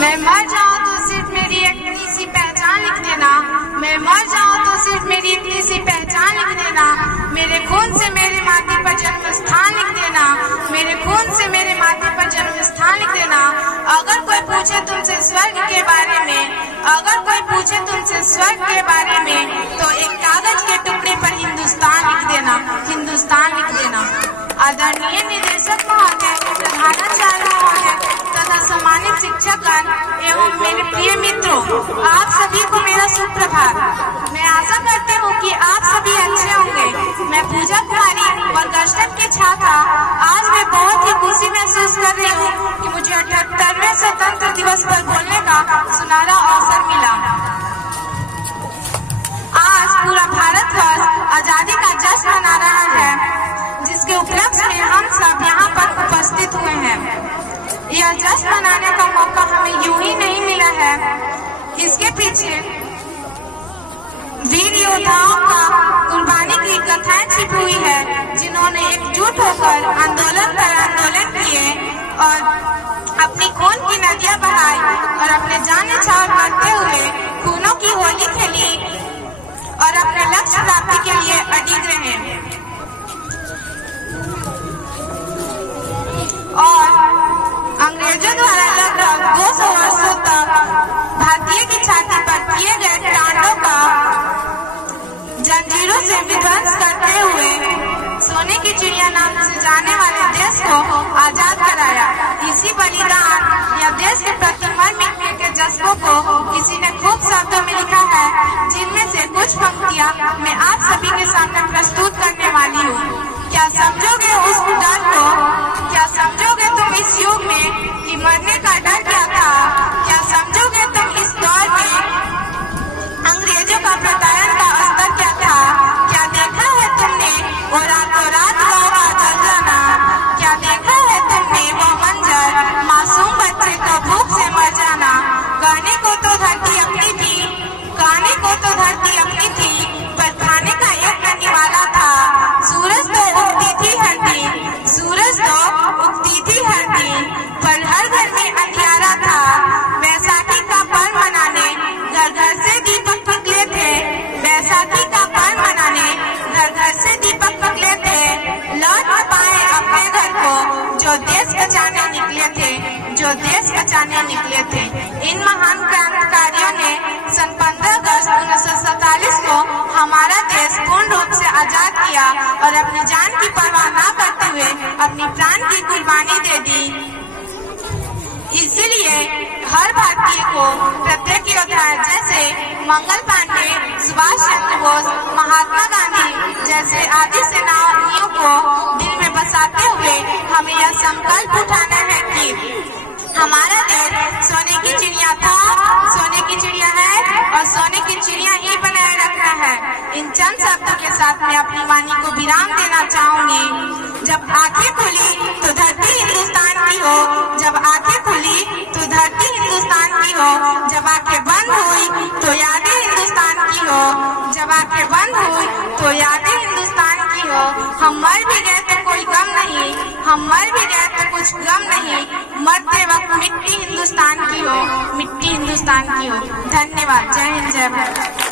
मैं मर जाऊं तो सिर्फ मेरी इतनी सी पहचान लिख देना। मैं मर जाऊं तो सिर्फ मेरी इतनी सी पहचान लिख देना। मेरे खून से मेरे माथे पर जन्म स्थान लिख देना। मेरे खून से मेरे माथे पर जन्म स्थान लिख देना। अगर कोई पूछे तुमसे स्वर्ग के बारे में, अगर कोई पूछे तुमसे स्वर्ग के बारे में, तो एक कागज के टुकड़े पर हिंदुस्तान लिख देना, हिंदुस्तान लिख देना। आदरणीय निदेशक महोदय, प्रधानाचार्य महोदय तथा सम्मानित शिक्षकगण एवं मेरे प्रिय मित्रों, आप सभी को मेरा सुप्रभात। मैं आशा करती हूँ कि आप सभी अच्छे होंगे। मैं पूजा कुमारी और दर्शन की छात्रा आज मैं बहुत ही खुशी महसूस कर रही हूँ कि मुझे 78वें स्वतंत्र दिवस पर बोलने का सुनहरा अवसर मिला। आज पूरा भारतवर्ष आजादी का जश्न मना रहा है, जिसके उपलक्ष्य में हम सब यहाँ पर उपस्थित हुए हैं। यह जश्न मनाने का मौका हमें यूं ही नहीं मिला है, इसके पीछे वीर योद्धाओं का कुर्बानी की कथाएं छिपी हुई है, जिन्होंने एकजुट होकर आंदोलन पर आंदोलन किए और अपनी खून की नदियां बहाई और अपने जान न्यौछावर करते हुए खूनों की होली खेली और अपने लक्ष्य प्राप्ति के लिए अडिग रहे। और अंग्रेजों द्वारा लगभग 200 वर्षों तक भारतीय की छाती पर किए गए कांडों का जंजीरों से विध्वंस करते हुए सोने की चिड़िया नाम से जाने वाले देश को आजाद कराया। इसी बलिदान या देश के प्रति मर मिटने के जज्बों को किसी ने खूब शब्दों में लिखा है, जिनमें से कुछ पंक्तियां मैं आप सभी के सामने प्रस्तुत करने वाली हूँ। क्या समझोगे उस डर को? क्या समझोगे तुम इस युग में कि मरने का डर क्या था? क्या समझोगे तुम इस दौर में अंग्रेजों का प्रताड़न का स्तर क्या था? क्या देखा है तुमने वो रातों रात गाँव का जल जाना? क्या देखा है तुमने वो मंजर, मासूम बच्चे को भूख से मर जाना? गाने को तो धरती अपनी थी, गाने को तो धरती अपनी थी, पर खाने का एक नहीं वाला था। सूरज तो उगती थी हर दिन, सूरज तो उगती थी हर दिन, पर हर घर में अंधियारा था। बैसाखी का पर्व मनाने घर घर से दीपक निकले थे, बैसाखी का पर्व मनाने घर घर से दीपक निकले थे। लौट न पाए अपने घर को जो देश बचाने निकले थे, जो देश बचाने निकले थे। इन महान क्रांतिकारियों ने सन 15 अगस्त 1947 को हमारा देश पूर्ण रूप से आजाद किया और अपनी जान की परवाह न करते हुए अपनी प्राण की कुर्बानी दे दी। इसीलिए हर भारतीय को प्रत्येक योद्धा जैसे मंगल पांडे, सुभाष चंद्र बोस, महात्मा गांधी जैसे आदि सेनानियों को दिल में बसाते हुए हमें यह संकल्प उठाना है कि हमारा देश सोने की चिड़िया था, सोने की चिड़िया है और सोने की चिड़िया ही बनाए रखना है। इन चंद शब्दों के साथ मैं अपनी वाणी को विराम देना चाहूंगी। जब आंखें खुली तो धरती हिंदुस्तान की हो, जब आंखें खुली तो धरती हिंदुस्तान की हो, जब आंखें बंद हुई तो यादें हिंदुस्तान की हो, जब आंखें बंद हुई तो यादें हिंदुस्तान की हो। हम मर भी गए तो कोई गम नहीं, हम मर भी गए तो कुछ गम नहीं, मरते वक्त मिट्टी हिंदुस्तान की हो, मिट्टी हिंदुस्तान की हो। धन्यवाद। जय हिंद, जय भारत।